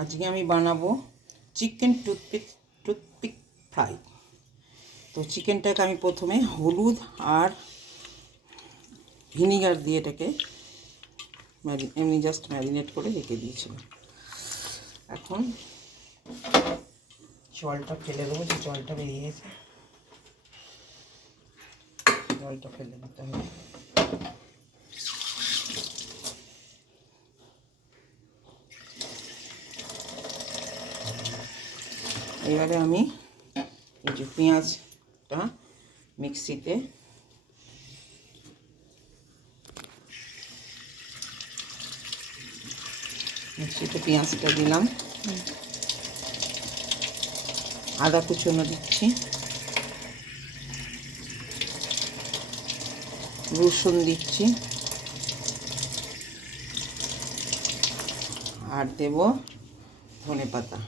আজকে আমি বানাবো চিকেন টুথপিক ফ্রাই। তো চিকেনটাকে আমি প্রথমে হলুদ আর ভিনিগার দিয়ে এটাকে এমনি জাস্ট ম্যারিনেট করে রেখে দিয়েছিলাম। এখন জলটা ফেলে দেবো, যে জলটা বেরিয়ে গেছে জলটা ফেলে দিতে হবে। এবারে আমি এই যে পেঁয়াজটা মিক্সিতে পেঁয়াজটা দিলাম, আদা কুচনো দিচ্ছি, রসুন দিচ্ছি, আর দেব ধনেপাতা।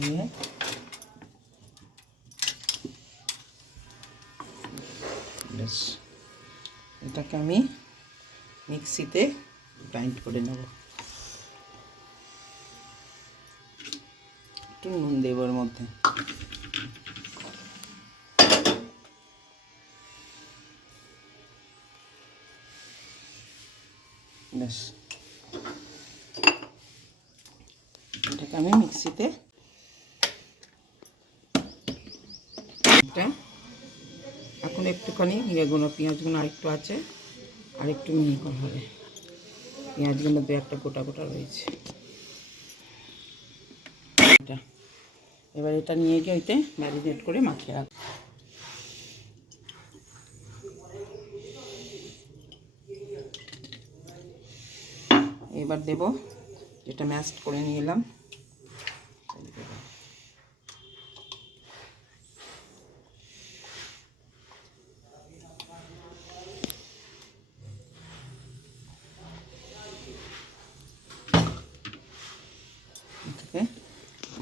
নিয়ে বেশ এটাকে আমি মিক্সিতে গ্রাইন্ড করে নেব। একটু নুন দেব এর মধ্যে। বেশ এটাকে আমি মিক্সিতে এখন একটুখানি ইয়েগুলো পেঁয়াজগুলো আরেকটু আছে, আরেকটু মিহি করা হবে। পেঁয়াজগুলো দু একটা গোটা গোটা রয়েছে। এবার এটা নিয়ে গিয়ে ওইতে ম্যারিনেট করে মাখিয়ে রাখবো। এবার দেব যেটা ম্যাশড করে নিয়ে এলাম,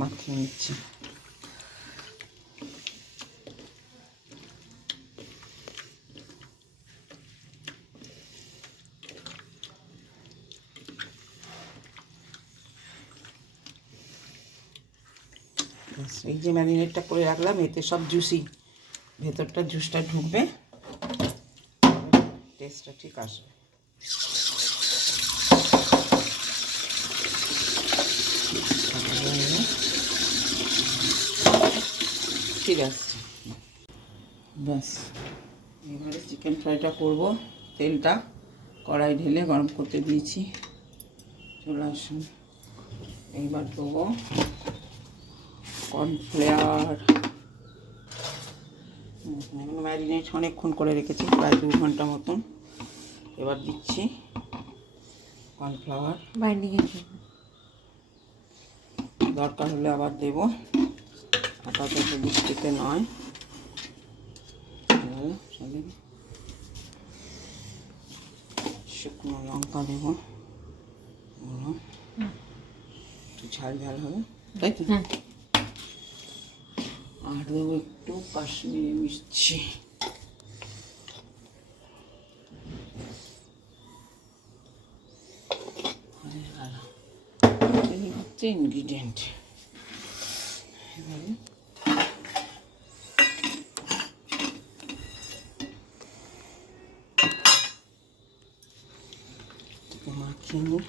মাখিয়ে নিচ্ছি। এই যে ম্যারিনেটটা করে রাখলাম, এতে সব জুসি ভেতরটা জুসটা ঢুকবে, টেস্টটা ঠিক আসবে। ঠিক আছে, ব্যাস এবারে চিকেন ফ্রাইটা করব। তেলটা কড়াই ঢেলে গরম করতে দিয়েছি, চলে আসুন। এইবার দেবো কর্নফ্লাওয়ার, ম্যারিনেট অনেকক্ষণ করে রেখেছি, প্রায় 2 ঘন্টা মতন। এবার দিচ্ছি কর্নফ্লাওয়ার বাইন্ডিংয়ের জন্য, দরকার হলে আবার দেবো, আপাতত বৃষ্টিতে নয়। শুকনো লঙ্কা দেবো, একটু ঝাল ঝাল হবে, তাই তো। আর দেবো একটু কাশ্মীরি মির্চি। এই হচ্ছে ইনগ্রিডিয়েন্ট। এবারে মাখিয়ে নিই।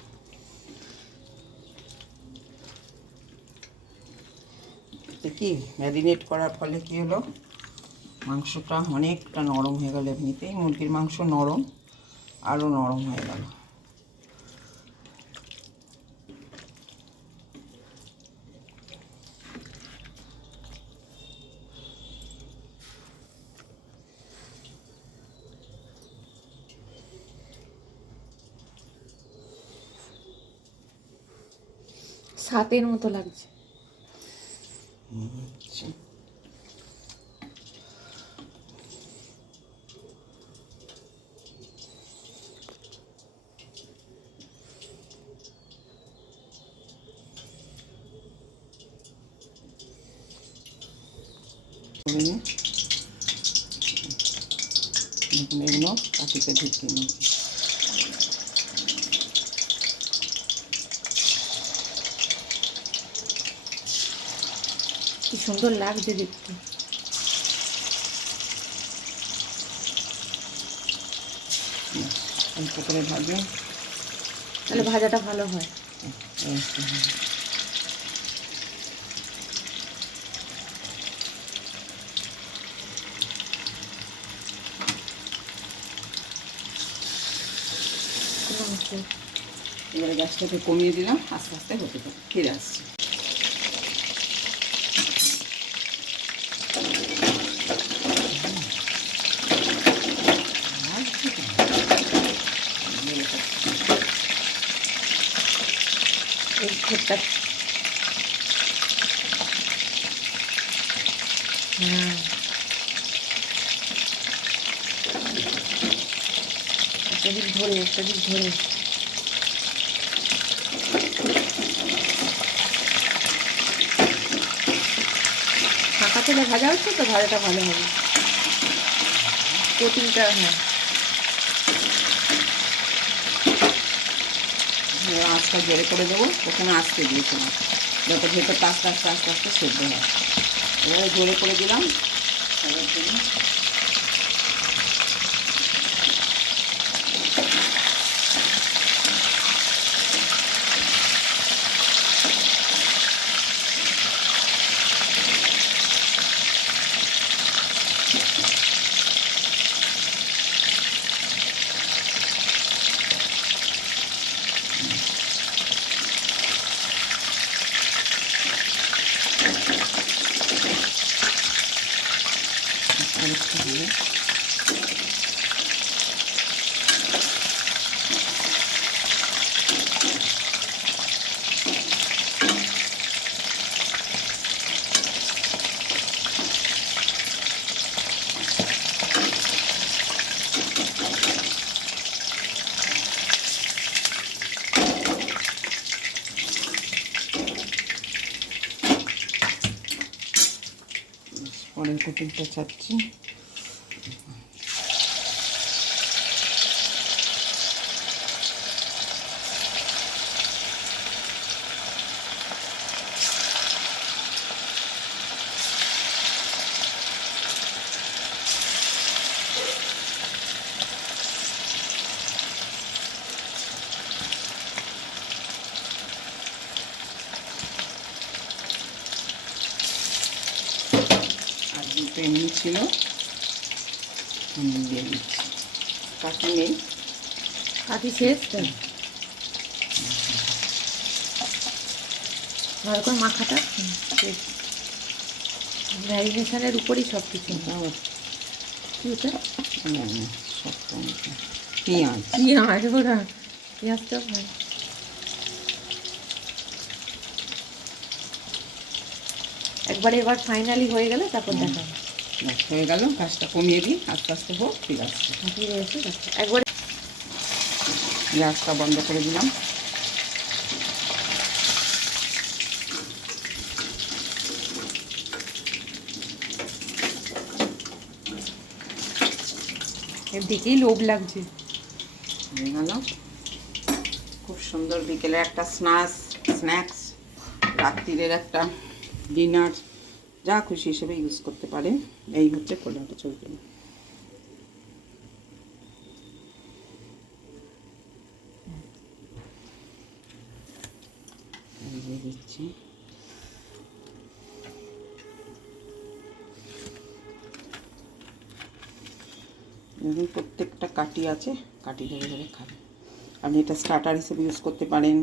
কি ম্যারিনেট করার ফলে কি হলো, মাংসটা অনেকটা নরম হয়ে গেল। এমনিতেই মুরগির মাংস নরম, আরও নরম হয়ে গেল। সাতের মতো লাগছে। করে নিই। দেখুন এগুলো কাঠিতে ঢুকিয়ে নিই। কি সুন্দর লাগছে দেখতে। অল্প করে ভাজুন, তাহলে ভাজাটা ভালো হয়। এবারে গ্যাসটাকে কমিয়ে দিলাম, আস্তে আস্তে হতে থাকবে, ফিরে আসছি। এই ঘরটা একটা দিক ধরে একটা দিক ধরে। ফাঁকা তেলে ভাজা হচ্ছে তো ভাজাটা ভালো হবে, কোটিংটা। হ্যাঁ, আঁচটা জোরে করে দেবো, প্রথমে আস্তে দিয়েছিলাম যাতে ভেতরটা আস্তে আস্তে আস্তে আস্তে সেদ্ধ হয়। এবারে জোরে করে দিলাম। পরের কোটিংটা চাচ্ছি। দুটো এমনি ছিল, দিয়ে দিচ্ছি। কাঠি নেই, কাঠি শেষ তো। ভালো করে মাখাটা শেষ। ম্যারিনেশনের উপরই সব কিছু। কি ওটা? পেঁয়াজ। পেঁয়াজ, ওরা পেঁয়াজটা হয়। একবারে এবার ফাইনালি হয়ে গেলে তারপর দেখা হয়ে গেল। গাছটা কমিয়ে দিই, আস্তে আস্তে হোক, ফিরে আসছে। ফিরে এসে একবারে গ্যাসটা বন্ধ করে দিলাম। দেখেই লোভ লাগছে। হয়ে গেল। খুব সুন্দর বিকেলের একটা স্ন্যাক্স, রাত্রিরের একটা ডিনার, যা খুশি হিসেবে ইউজ করতে পারে। এই হচ্ছে পোলাওটা চলবে। দিচ্ছি। দেখুন প্রত্যেকটা কাটি আছে, কাটি ধরে ধরে খাবে। আপনি এটা স্টার্টার হিসেবে ইউজ করতে পারেন।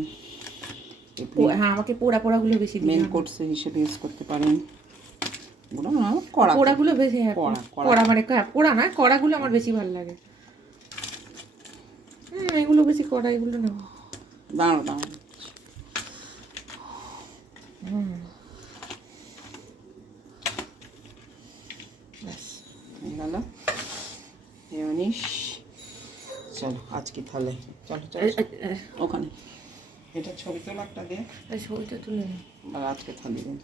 হ্যাঁ, আমাকে পোড়াগুলো বেশি মেন কোর্স হিসেবে ইউজ করতে পারেন। পোড়াগুলো বেশি, হ্যাঁ কড়া মানে পোড়া না, কড়াগুলো আমার বেশি ভালো লাগে। এগুলো বেশি কড়া, এগুলো না। দাঁড়ো দাঁড়ো। ব্যাস হয়ে গেল। চলো আজকে তাহলে চলো ওখানে এটা ছবি তোলা একটা দিয়ে ছবিটা তুলে আর আজকে থালি দিন।